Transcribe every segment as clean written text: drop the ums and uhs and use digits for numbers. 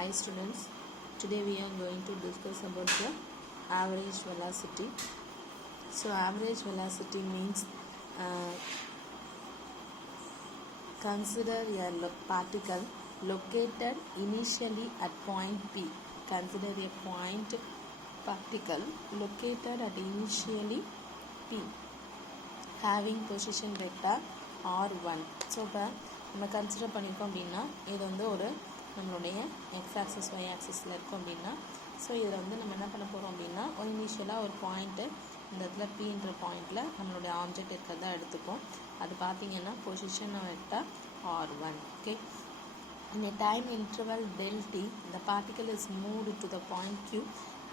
Hi students, today we are going to discuss about the average velocity. So average velocity means consider a particle located initially at point P. Consider a point particle located at initially P having position vector R1. So இப்போ நம்ம consider பண்ணியிருக்கோம் அப்படின்னா இது வந்து ஒரு நம்மளுடைய X axis Y ஆக்சிஸில் இருக்கும் அப்படின்னா ஸோ இதில் வந்து நம்ம என்ன பண்ண போகிறோம் அப்படின்னா ஒரு இனிஷியலாக ஒரு பாயிண்ட்டு இந்த இடத்துல பீன்ற பாயிண்டில் நம்மளுடைய ஆப்ஜெக்ட் இருக்கிறதா எடுத்துப்போம். அது பார்த்திங்கன்னா position vector R1. Okay, in a time interval del t the particle is moved to the point Q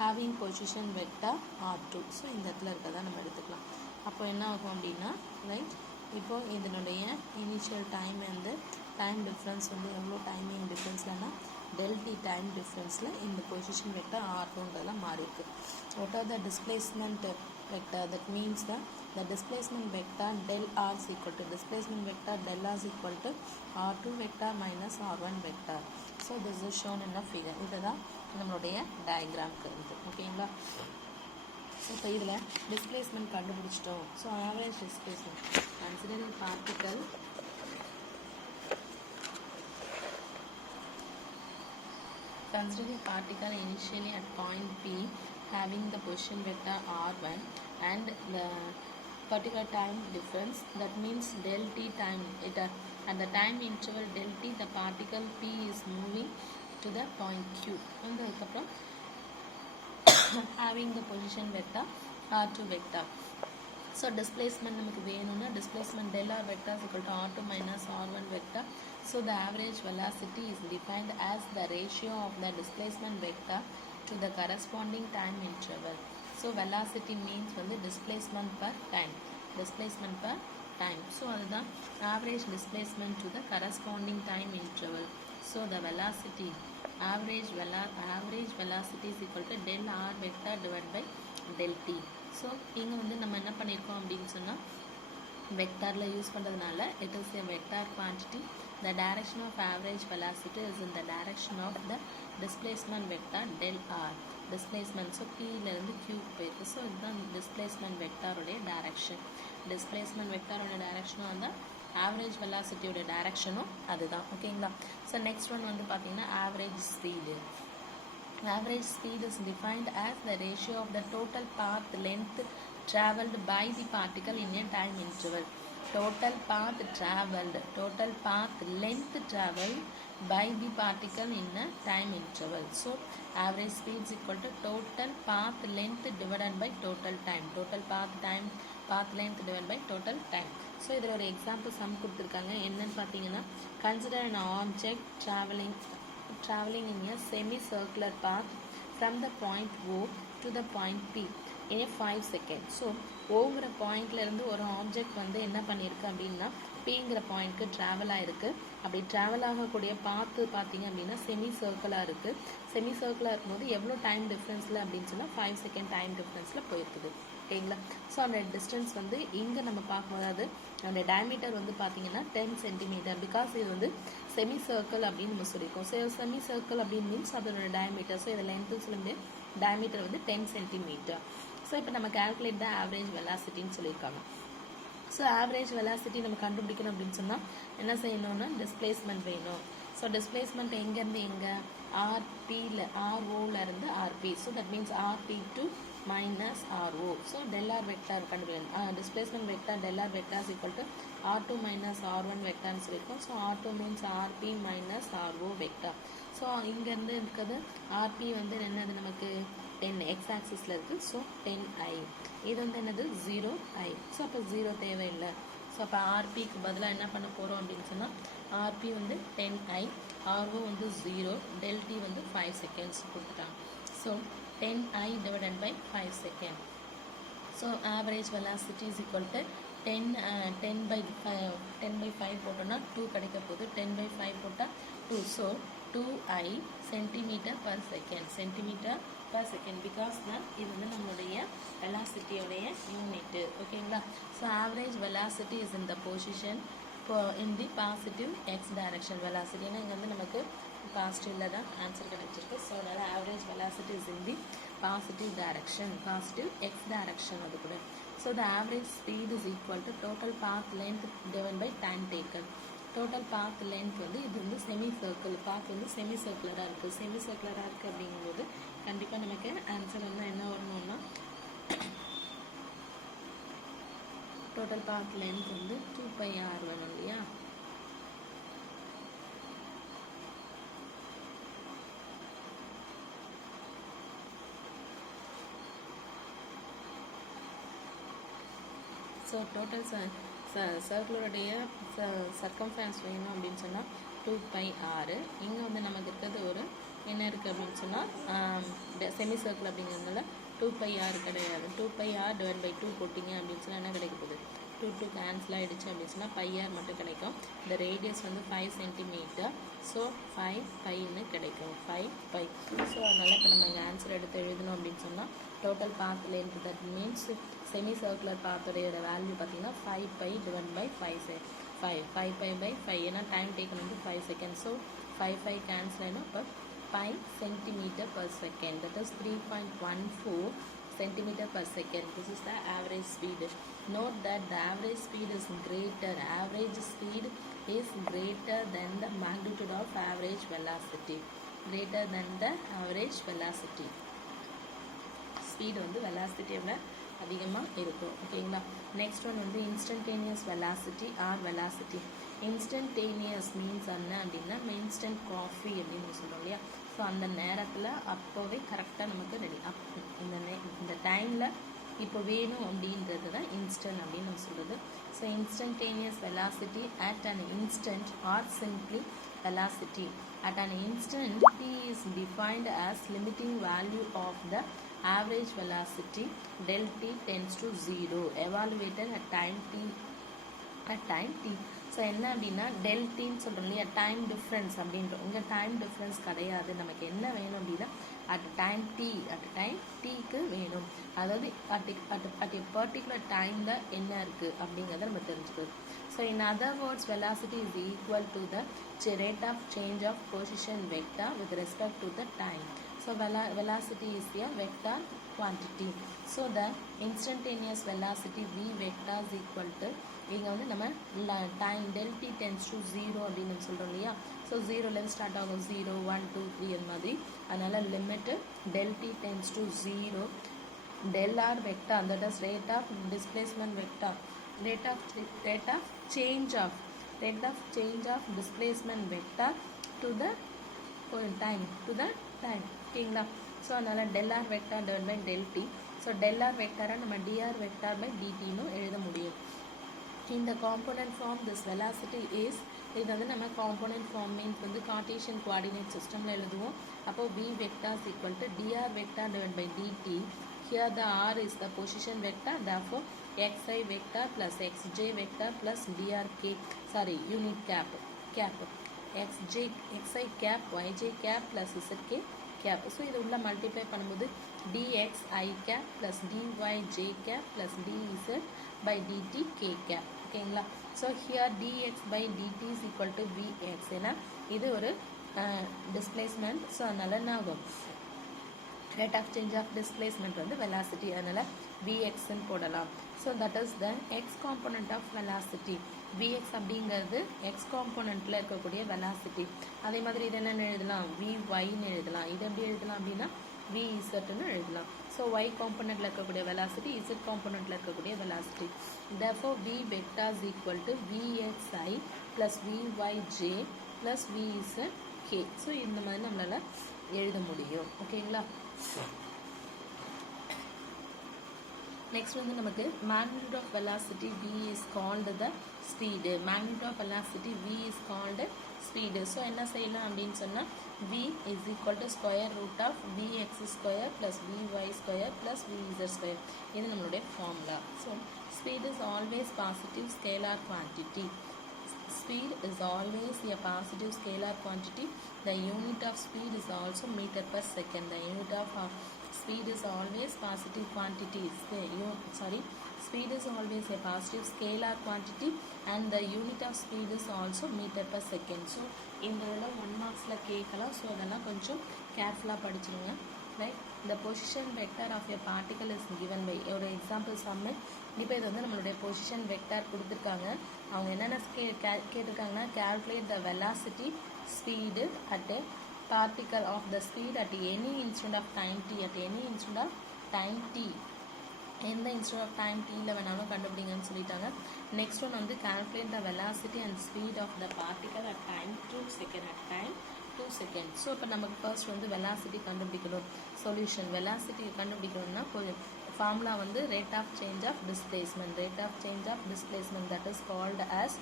having position vector R2. So இந்த இடத்துல இருக்கிறதா நம்ம எடுத்துக்கலாம். அப்போ என்ன ஆகும் அப்படின்னா ரைட், இப்போது இதனுடைய இனிஷியல் டைம் வந்து டைம் டிஃப்ரென்ஸ் வந்து எவ்வளோ டைமிங் டிஃப்ரென்ஸ்லன்னா டெல்டி டைம் டிஃப்ரென்ஸில் இந்த பொசிஷன் வெக்டர் R2ன்றதெல்லாம் மாறி இருக்கு. What are the displacement vector? That means the displacement vector del R is equal to displacement vector del R is equal to R2 vector minus R1 vector. So this is shown in the figure. இதுதான் நம்மளுடைய டயக்ராம்க்கு இருக்குது. ஓகேங்களா? So இப்போ இதில் displacement கண்டுபிடிச்சிட்டோம். So average displacement consider a particle initially at point P having the position vector R1 and the particular time difference, that means del t time, at the time interval del t the particle P is moving to the point Q and அதுக்கப்புறம் having the position vector R2 vector. So displacement நமக்கு வேணும்னா displacement del R vector is equal to R2 minus R1 vector. So the average velocity is defined as the ratio of the displacement vector to the corresponding time interval. So velocity means வந்து displacement per time. So அதுதான் average displacement to the corresponding time interval. So the velocity average velocity is equal to del R vector divided by del t. So இங்கே வந்து நம்ம என்ன பண்ணியிருக்கோம் அப்படின்னு சொன்னால் வெக்டாரில் use பண்ணுறதுனால it is a vector quantity. The direction of average velocity is in the direction of the displacement vector del R. Displacement, so Pலேருந்து Q போயிருக்கு. ஸோ இதுதான் டிஸ்பிளேஸ்மெண்ட் வெக்டாருடைய டைரக்ஷன். டிஸ்பிளேஸ்மெண்ட் வெக்டாரோட டைரக்ஷனும் அந்த ஆவரேஜ் வெலாசிட்டியோட டைரக்ஷனும் அதுதான். ஓகேங்களா? ஸோ நெக்ஸ்ட் ஒன் வந்து பார்த்தீங்கன்னா average speed. Average speed is defined as the ratio of the total path length traveled by the particle in a time interval. Total path length traveled by the particle in a time interval. So average speed is equal to total path length divided by total time. Total path length divided by total time. So இதில் ஒரு example some கொடுத்துருக்காங்க. என்னன்னு பார்த்தீங்கன்னா consider an object traveling in a semicircular path from the point O to the point P in a 5 seconds. So ஓங்கிற பாயிண்ட்லேருந்து ஒரு object வந்து என்ன பண்ணியிருக்கு அப்படின்னா பிங்கிற பாயிண்ட்க்கு ட்ராவல் ஆகிருக்கு. அப்படி ட்ராவல் ஆகக்கூடிய பாத்து பார்த்தீங்க அப்படின்னா செமி சர்க்கிளாக இருக்குது. செமி சர்க்கிளாக இருக்கும்போது எவ்வளோ டைம் டிஃப்ரென்ஸில் அப்படின்னு சொன்னால் 5 செகண்ட் டைம் டிஃப்ரென்ஸில் போயிருக்குது. ஓகேங்களா? ஸோ அந்த டிஸ்டன்ஸ் வந்து இங்கே நம்ம பார்க்கும்போது அது அந்த டயமீட்டர் வந்து பார்த்தீங்கன்னா 10 சென்டிமீட்டர். பிகாஸ் இது வந்து செமி சர்க்கிள் அப்படின்னு நம்ம சொல்லியிருக்கோம். ஸோ செமி சர்க்கிள் அப்படின்னு மீன்ஸ் அதோட டயமீட்டர். ஸோ இதில் லென்த்து சொல்லும்போது டயமீட்டர் வந்து 10 சென்டிமீட்டர். ஸோ இப்போ நம்ம கால்குலேட் த ஆவரேஜ் வெலாசிட்டின்னு சொல்லியிருக்காங்க. ஸோ ஆவரேஜ் வெலாசிட்டி நம்ம கண்டுபிடிக்கணும் அப்படின்னு சொன்னால் என்ன செய்யணும்னா டிஸ்பிளேஸ்மெண்ட் வேணும். ஸோ டிஸ்பிளேஸ்மெண்ட் எங்கேருந்து எங்கே ஆர்பியில் ஆர்ஓலேருந்து RP. So that means RP to minus RO. So del R vector கண்டுபிடிக்கணும். Displacement vector del R vector is equal to R2 minus R1 vectorன்னு சொல்லியிருக்கோம். So R2 means RP minus RO vector. So இங்கேருந்து இருக்கிறது RP வந்து என்னது நமக்கு 10 X ஆக்சிஸில் இருக்குது. So 10I. இது வந்து என்னது 0I. ஸோ அப்போ 0 தேவையில்லை. ஸோ அப்போ ஆர்பிக்கு பதிலாக என்ன பண்ண போகிறோம் அப்படின்னு சொன்னால் ஆர்பி வந்து 10I, RO வந்து 0, del T வந்து 5 seconds கொடுத்துட்டாங்க. So 10I divided by 5 seconds. So average velocity is equal to 10 by 5 போட்டோம்னா 2 கிடைக்க போகுது. 10 by 5 போட்டால் 2. So 2I centimeter per second because இது வந்து நம்மளுடைய வெலாசிட்டியோடைய யூனிட்டு. ஓகேங்களா? So average velocity is in the position in the positive x direction velocity. ஏன்னா இங்கே வந்து நமக்கு பாசிட்டிவ்ல தான் ஆன்சர் கிடைச்சிருக்கு. ஸோ அதனால் average velocity is in the positive direction, positive x direction அது கூட. So the average speed is equal to total path length divide by time taken. Total path length வந்து இது வந்து செமி சர்க்கிள், பாத் வந்து semi சர்க்குலராக இருக்குது. Semi சர்க்குலராக இருக்குது அப்படிங்கும்போது கண்டிப்பாக நமக்கு ஆன்சர் வந்து என்ன வரணும்னா டோட்டல் பாத் லென்த் வந்து 2πr வேணும் இல்லையா. ஸோ டோட்டல் சர்க்குலருடைய சர்க்கம்ஃபரன்ஸ் வேணும் அப்படின்னு சொன்னால் 2πr. இங்கே வந்து நமக்கு இருக்கிறது ஒரு என்ன இருக்குது அப்படின்னு சொன்னால் செமி சர்க்கிள் அப்படிங்கிறதுனால 2πr கிடையாது. 2πr டிவைட் பை 2 போட்டிங்க அப்படின்னு சொன்னால் என்ன கிடைக்க போகுது, 2 கேன்சல் ஆகிடுச்சு அப்படின்னு சொன்னால் πr மட்டும் கிடைக்கும். இந்த ரேடியஸ் வந்து 5 சென்டிமீட்டர். ஸோ 5πன்னு கிடைக்கும், 5π. ஸோ அதனால் இப்போ நம்ம இங்கே ஆன்சர் எடுத்து எழுதணும் அப்படின்னு சொன்னால் total path length that means semi circular பாத்தோடைய வேல்யூ பார்த்தீங்கன்னா 5π டிவைட் பை 5π/5 ஏன்னா டைம் டேக்கன் வந்து 5 செகண்ட். ஸோ 5 கேன்சல் ஆகிடும். இப்போ 5 centimetre per second, that is 3.14 centimeter per second. This is the average speed. Note that the average speed is greater. Average speed is greater than the magnitude of average velocity. Greater than the average velocity. Speed வந்து velocity-யோட அதிகமாக இருக்கும். ஓகேங்களா. Next one வந்து instantaneous velocity R velocity. Instantaneous means என்ன அப்படின்னா instant coffee அப்படின்னு சொல்கிறோம் இல்லையா. ஸோ அந்த நேரத்தில் அப்போவே கரெக்டாக நமக்கு ரெடி இந்த டைமில் இப்போ வேணும் அப்படின்றது தான் இன்ஸ்டன்ட் அப்படின்னு நம்ம சொல்கிறது. So instantaneous velocity at an instant or simply velocity. At an instant, t is defined as limiting value of the average velocity del t tends to 0 evaluated at time t. So என்ன அப்படின்னா del tன்னு சொல்கிறோம் இல்லையா, time difference அப்படின்றோம். இங்கே time difference கிடையாது. நமக்கு என்ன வேணும் அப்படின்னா அட் டைம் டீக்கு வேணும். அதாவது அட் எ பர்டிகுலர் டைமில் என்ன இருக்குது அப்படிங்கிறத நம்ம தெரிஞ்சுக்கிறது. So in other words velocity is equal to the rate of change of position vector with respect to the time. So velocity is a vector quantity. So the instantaneous velocity v vector is equal to இங்கே வந்து நம்ம time del t tends to 0 அப்படின்னு சொல்கிறோம் இல்லையா. So 0லேருந்து start ஆகும், 0 1 2 3 அந்த மாதிரி. அதனால் limit del t tends to 0 del r vector, that is rate of displacement vector, rate of change of displacement vector to the time ஓகேங்களா. ஸோ அதனால் del r vector divided by del t. So del r vector நம்ம dr vector by dtன்னு எழுத முடியும். In the component form this velocity is, இது வந்து நம்ம component form means வந்து Cartesian coordinate systemல எழுதுவோம். அப்போ v vector is equal to dr vector divided by dt. Here the r is the position vector, therefore xi vector plus xj vector plus drk, unit cap xi cap yj cap plus zk cap. So இது உள்ள multiply பண்ணும்போது dxi cap plus dyj cap plus dz by dt k cap. ஓகேங்களா. So here dx by dt is equal to vx. ஏன்னா இது ஒரு displacement. So அதனால் என்ன ஆகும், rate of change of displacement வந்து வெலாசிட்டி, அதனால் vxன்னு போடலாம். So that is the x component of velocity. vx அப்படிங்கிறது எக்ஸ் காம்போனண்ட்டில் இருக்கக்கூடிய வெலாசிட்டி. அதே மாதிரி இது என்னென்னு எழுதலாம், vyன்னு எழுதலாம். இது எப்படி எழுதலாம் அப்படின்னா vzன்னு எழுதலாம். ஸோ y காம்போனண்ட்டில் இருக்கக்கூடிய வெலாசிட்டி, z காம்போனண்ட்டில் இருக்கக்கூடிய velocity. therefore v vector is equal to vxi plus vyj plus vzk. So இந்த மாதிரி நம்மளால் எழுத முடியும். ஓகேங்களா. நெக்ஸ்ட் வந்து நமக்கு magnitude of velocity v is called the speed. magnitude of velocity v is called speed. So என்ன செய்யலாம் அப்படின்னு சொன்னால் v is equal to square root of vx square plus vy square plus vz square. இது நம்மளுடைய formula. So speed is always positive scalar quantity. Speed is always a positive scalar quantity. The unit of speed is also meter per second. The unit of speed is always positive quantity. speed is always a positive scalar quantity and the unit of speed is also meter per second. So இந்த இதெல்லாம் 1 மார்க்ஸில் கேட்கலாம். So அதெல்லாம் கொஞ்சம் கேர்ஃபுல்லாக படிச்சுருங்க. Right, the position vector of a particle is given by ஒரு example sum. இப்போ இது வந்து நம்மளுடைய பொசிஷன் வெக்டார் கொடுத்துருக்காங்க. அவங்க என்னென்ன கேட்டிருக்காங்கன்னா calculate the velocity speed at a particle of the speed at any instant of time t, at any instant of time t, எந்த instant of time டீயில் வேணாலும் கண்டுபிடிங்கன்னு சொல்லிட்டாங்க. நெக்ஸ்ட் ஒன் வந்து calculate the velocity and speed of the particle at time 2 second, at time 2 seconds. So இப்போ நமக்கு first வந்து velocity கண்டுபிடிக்கணும். Solution velocity கண்டுபிடிக்கணும்னா ஃபார்முலா வந்து rate of change of displacement, rate of change of displacement that is called as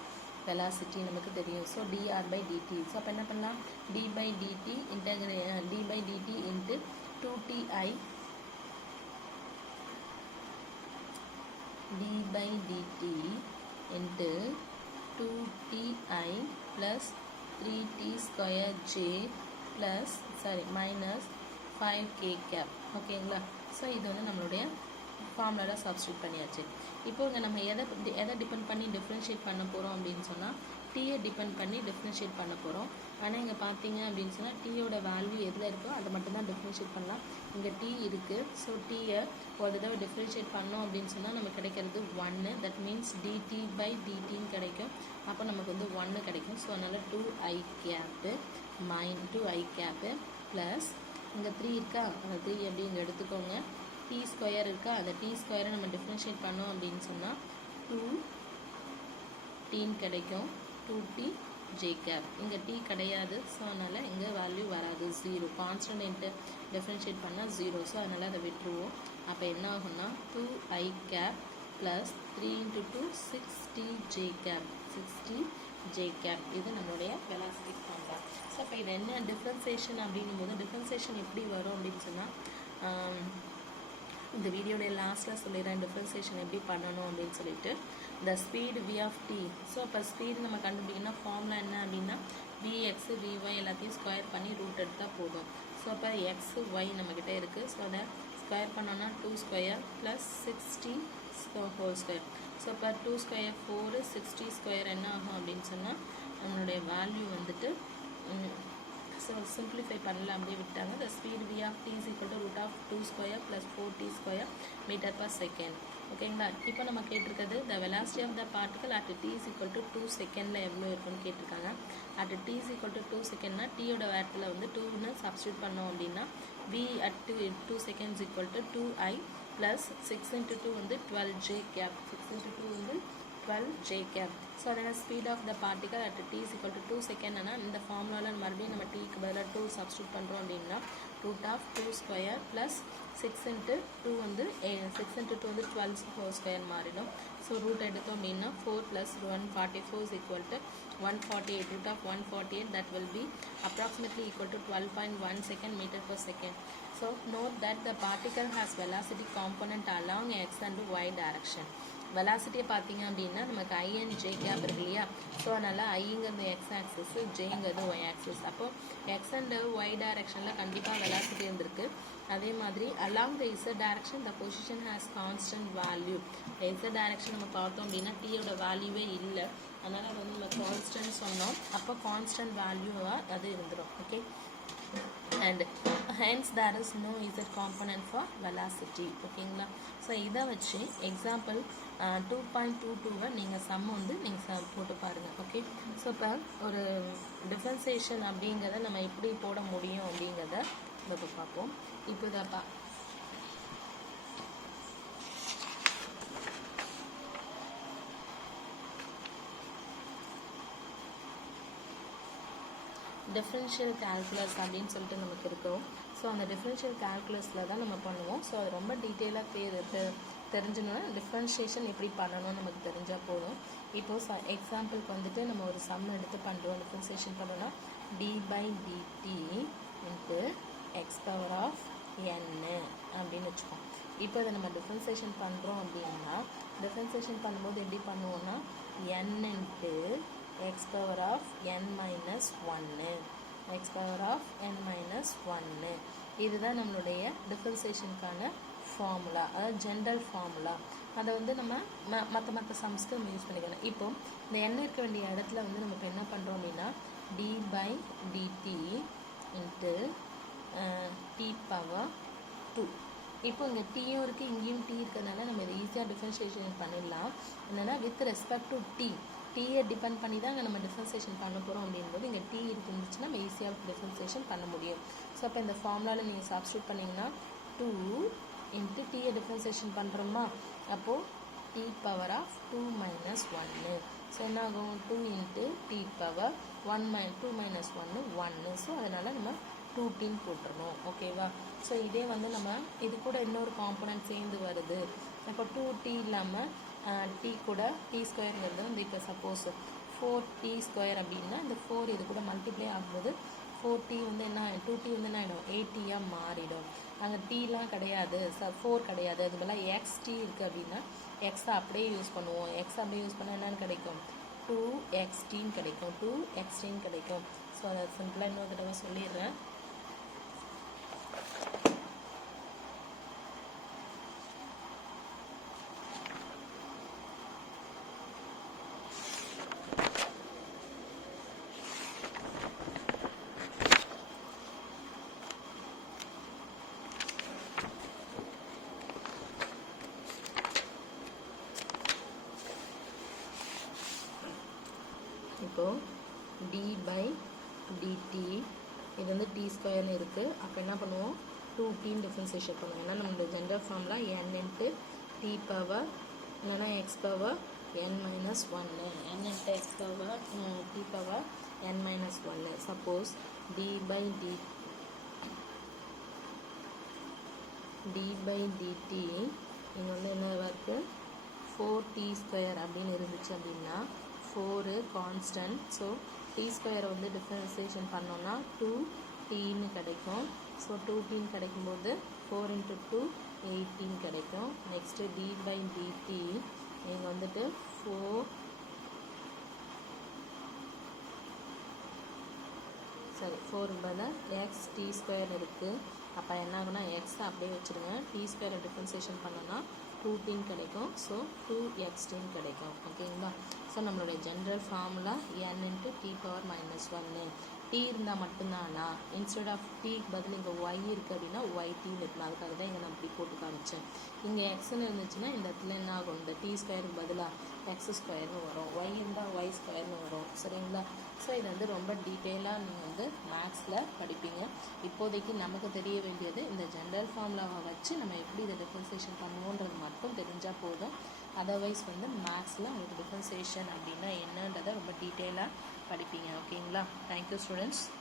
velocity நமக்கு தெரியும். So dr by dt. So அப்போ என்ன பண்ணலாம், d by dt into 2ti d by dt into 2ti plus 3t square j plus minus 5k cap. ஓகேங்களா? So இது வந்து நம்மளுடைய ஃபார்முலாவில் சப்ஸ்டியூட் பண்ணியாச்சு. இப்போ இங்கே நம்ம எதை டிபெண்ட் பண்ணி டிஃப்ரென்ஷியேட் பண்ண போகிறோம் அப்படின்னு சொன்னால் டீயை டிபெண்ட் பண்ணி டிஃப்ரென்ஷியேட் பண்ண போகிறோம். ஆனால் இங்கே பார்த்தீங்க அப்படின்னு சொன்னால் டீயோட வேல்யூ எதில் இருக்கோ அதை மட்டும்தான் டிஃப்ரென்ஷியேட் பண்ணலாம். இங்கே டீ இருக்குது. ஸோ டீயை ஒரு தடவை டிஃப்ரென்ஷியேட் பண்ணோம் அப்படின்னு சொன்னால் நமக்கு கிடைக்கிறது 1. தட் மீன்ஸ் dt by dtன்னு கிடைக்கும். அப்போ நமக்கு வந்து 1 கிடைக்கும். ஸோ அதனால் 2i கேப்பு ப்ளஸ் இங்கே 3 இருக்கா, அந்த 3 எப்படி இங்கே எடுத்துக்கோங்க. t ஸ்கொயர் இருக்கா, அந்த t ஸ்கொயரை நம்ம டிஃப்ரென்ஷியேட் பண்ணோம் அப்படின்னு சொன்னால் 2t கிடைக்கும். 2t j cap. இங்கே t கிடையாது. ஸோ அதனால் இங்கே வேல்யூ வராது, 0. கான்ஸ்டன்ட் இன்ட்டு டிஃப்ரென்ஷியேட் பண்ணால் 0. ஸோ அதனால் அதை விட்டுருவோம். அப்போ என்ன ஆகும்னா 2i cap plus 3 into 2 6t j cap, 6t j cap. இது நம்மளுடைய வெலாசிட்டி ஃபார்முலா. ஸோ இப்போ இது என்ன டிஃப்ரென்சேஷன் அப்படின்னும் போது டிஃப்ரென்சேஷன் எப்படி வரும் அப்படின்னு சொன்னால் இந்த வீடியோடைய லாஸ்ட்டில் சொல்லிடுறேன் டிஃப்ரென்சேஷன் எப்படி பண்ணணும் அப்படின்னு சொல்லிட்டு. the speed v of t. So இப்போ ஸ்பீடு நம்ம கண்டுபிடிக்கணும்னா ஃபார்முலா என்ன அப்படின்னா vx vy எல்லாத்தையும் ஸ்கொயர் பண்ணி ரூட் எடுத்தால் போதும். ஸோ அப்போ எக்ஸ் ஒய் நம்மக்கிட்ட இருக்குது. ஸோ அதை ஸ்கொயர் பண்ணோன்னா 2 square plus 6t whole square. So இப்போ 2 ஸ்கொயர் 4 6t ஸ்கொயர் என்ன ஆகும் அப்படின்னு சொன்னால் நம்மளுடைய வேல்யூ வந்துட்டு ஸோ சிம்பிளிஃபை பண்ணல, அப்படியே விட்டாங்க. the speed v of t is equal to root of 2 square plus 4t square meter per second. ஓகேங்களா? இப்போ நம்ம கேட்டிருக்கிறது the velocity of the particle at t is equal to 2 செகண்டில் எவ்வளோ இருக்குன்னு கேட்டிருக்காங்க. at t is equal to 2 செகண்ட்னா டீயோட இடத்துல வந்து 2ன்னு சப்ஸ்டியூட் பண்ணோம் அப்படின்னா v at 2 seconds equal to 2i plus 6 into 2 வந்து 12j cap. 6 into 2 வந்து 12j cap. ஸோ அதனால் speed of the particle at t is equal to 2 செகண்ட்னா இந்த ஃபார்முலாவில் மறுபடியும் நம்ம டீக்கு பதிலாக 2 சப்ஸ்டியூட் பண்ணுறோம் அப்படின்னா root of 2 square plus 6 into 2 வந்து 6 into 2 வந்து 12 whole square மாறிடும். ஸோ ரூட் எடுத்தோம் அப்படின்னா 4 plus 144 is equal to 148. root of 148 that will be approximately equal to 12.1 second meter per second. So note that the particle has velocity component along x and y direction. வெலாசிட்டியை பார்த்தீங்க அப்படின்னா நமக்கு I and j cap இருக்கு இல்லையா? So அதனால் ஐங்கிறது X axis, ஜேங்கிறது Y axis. அப்போது X and Y டைரக்ஷனில் கண்டிப்பாக velocity இருந்திருக்கு. அதே மாதிரி along the Z direction the position has constant value. Z direction நம்ம பார்த்தோம் அப்படின்னா டீயோட வேல்யூவே இல்லை. அதனால் அது வந்து நம்ம கான்ஸ்டன்ட் சொன்னோம். அப்போ கான்ஸ்டன்ட் வேல்யூவாக அது இருந்துடும். Okay, and hence there is no z component for velocity. ஓகேங்களா? ஸோ இதை வச்சு எக்ஸாம்பிள் 2.22 நீங்கள் சம் வந்து நீங்கள் போட்டு பாருங்கள். ஓகே, ஸோ இப்போ ஒரு டிஃப்ரென்சேஷன் அப்படிங்கிறத நம்ம எப்படி போட முடியும் அப்படிங்கிறத இப்போ பார்ப்போம். இப்போ இதை டிஃப்ரென்ஷியல் கால்குலஸ் அப்படின்னு சொல்லிட்டு நமக்கு இருக்கும். ஸோ அந்த டிஃப்ரென்ஷியல் கால்குலஸில் தான் நம்ம பண்ணுவோம். ஸோ அது ரொம்ப டீட்டெயிலாக தெரிஞ்சுன்னா டிஃப்ரென்ஷியேஷன் எப்படி பண்ணணும்னு நமக்கு தெரிஞ்சால் போதும். இப்போது எக்ஸாம்பிளுக்கு வந்துட்டு நம்ம ஒரு சம் எடுத்து பண்ணுறோம். டிஃப்ரென்ஷியேஷன் பண்ணோன்னா d by dt into x power of n அப்படின்னு வச்சுக்கோம். இப்போ இதை நம்ம டிஃப்ரென்ஷியேஷன் பண்ணுறோம் அப்படின்னா டிஃப்ரென்ஷியேஷன் பண்ணும்போது எப்படி பண்ணுவோம்னா n into x power of n minus 1, x power of n minus 1. இதுதான் நம்மளுடைய டிஃப்ரென்சியேஷனுக்கான ஃபார்முலா, அதாவது ஜென்ரல் ஃபார்முலா. அதை வந்து நம்ம மற்ற சம்ஸ்க்கு நம்ம யூஸ் பண்ணிக்கலாம். இப்போ இந்த n இருக்க வேண்டிய இடத்துல வந்து நம்ம இப்போ என்ன பண்ணுறோம் அப்படின்னா d by dt into D power 2. இப்போ இங்கே டீயும் இருக்குது இங்கேயும் டி இருக்கிறதுனால நம்ம இதை ஈஸியாக டிஃபரன்ஷியேஷன் பண்ணிடலாம். என்னென்னா வித் ரெஸ்பெக்ட் டு டீயை டிபெண்ட் பண்ணி தான் நம்ம டிஃபரன்ஷியேஷன் பண்ண போகிறோம் அப்படின்போது இங்கே டீ இருந்துச்சுன்னா நம்ம ஈஸியாக டிஃபரன்ஷியேஷன் பண்ண முடியும். ஸோ அப்போ இந்த ஃபார்முலாவில் நீங்கள் சப்ஸ்டியூட் பண்ணிங்கன்னா 2 இன்ட்டு டீயை டிஃபரன்ஷியேஷன் பண்ணுறோமா, அப்போது t power of 2 minus 1. So என்ன ஆகும் 2 into D power 2 minus 1. So அதனால் நம்ம 2t போட்டுருணும். ஓகேவா. ஸோ இதே வந்து நம்ம இது கூட இன்னொரு காம்பனன்ட் சேர்ந்து வருது. இப்போ 2t இல்லாமல் t கூட t ஸ்கொயருங்கிறது வந்து இப்போ சப்போஸ் 4t ஸ்கொயர் அப்படின்னா இந்த 4 இது கூட மல்டிப்ளை ஆகும்போது 4t வந்து என்ன 2t வந்து என்ன ஆகிடும் 8t மாறிடும். அங்கே டீலாம் கிடையாது, 4 கிடையாது, அது போல் xt இருக்குது அப்படின்னா எக்ஸை அப்படியே யூஸ் பண்ணுவோம். எக்ஸ் அப்படியே யூஸ் பண்ணால் என்னென்னு கிடைக்கும் 2xt கிடைக்கும். 2xt கிடைக்கும். ஸோ அதை சிம்பிளாக இன்னொரு தடவை சொல்லிடுறேன். இப்போது டி பை டிடி இது வந்து டி ஸ்கொயர்னு இருக்குது. அப்போ என்ன பண்ணுவோம் 2t டிஃபரன்ஷியேஷன் பண்ணுவோம். ஏன்னா நம்மளோட general formula n into D power இல்லைனா X power n minus 1 n into X power T power n minus 1. Suppose D by DT இங்கே வந்து என்னவா இருக்குது 4t ஸ்கொயர் அப்படின்னு இருந்துச்சு அப்படின்னா 4 கான்ஸ்டன்ட். ஸோ டி ஸ்கொயரை வந்து டிஃபரன்சியேஷன் பண்ணோன்னா 2tன்னு கிடைக்கும். ஸோ 2t கிடைக்கும்போது 4 இன்ட்டு 2 18 கிடைக்கும். நெக்ஸ்ட்டு டி பை டிடி இங்கே வந்துட்டு 4 பதில் எக்ஸ் டி ஸ்கொயர் இருக்குது. அப்போ என்ன ஆகுனா எக்ஸை அப்படியே வச்சுருங்க. டி ஸ்கொயரை டிஃபரன்சியேஷன் பண்ணோன்னா 2t கிடைக்கும். ஸோ 2xt கிடைக்கும். ஓகேங்களா. ஸோ நம்மளுடைய general formula n into D power minus 1. T இருந்தால் மட்டும்தானா இன்ஸ்டெட் ஆஃப் டீக்கு பதில் இங்கே ஒய் இருக்குது அப்படின்னா ஒய்டின்னு இருக்கணும். அதுக்காக தான் இங்கே நான் இப்படி போட்டு காமிச்சேன். இங்கே எக்ஸ்ன்னு இருந்துச்சுன்னா இந்த இடத்துல என்ன ஆகும் இந்த டி ஸ்கொயருக்கு பதிலாக எக்ஸ் ஸ்கொயர்னு வரும், ஒய் இருந்தால் ஒய் ஸ்கொயர்னு வரும். சரிங்களா. ஸோ இது வந்து ரொம்ப டீட்டெயிலாக நீங்கள் வந்து மேக்ஸில் படிப்பீங்க. இப்போதைக்கு நமக்கு தெரிய வேண்டியது இந்த ஜென்ரல் ஃபார்முலாவை வச்சு நம்ம எப்படி இதை டிஃபரன்சியேஷன் பண்ணுவோன்றது மட்டும் தெரிஞ்சால் போதும். அதர்வைஸ் வந்து மேக்ஸில் உங்களுக்கு டிஃபரன்சியேஷன் அப்படின்னா என்னன்றதை ரொம்ப டீட்டெயிலாக படிப்பீங்க. ஓகேங்களா. Thank you students.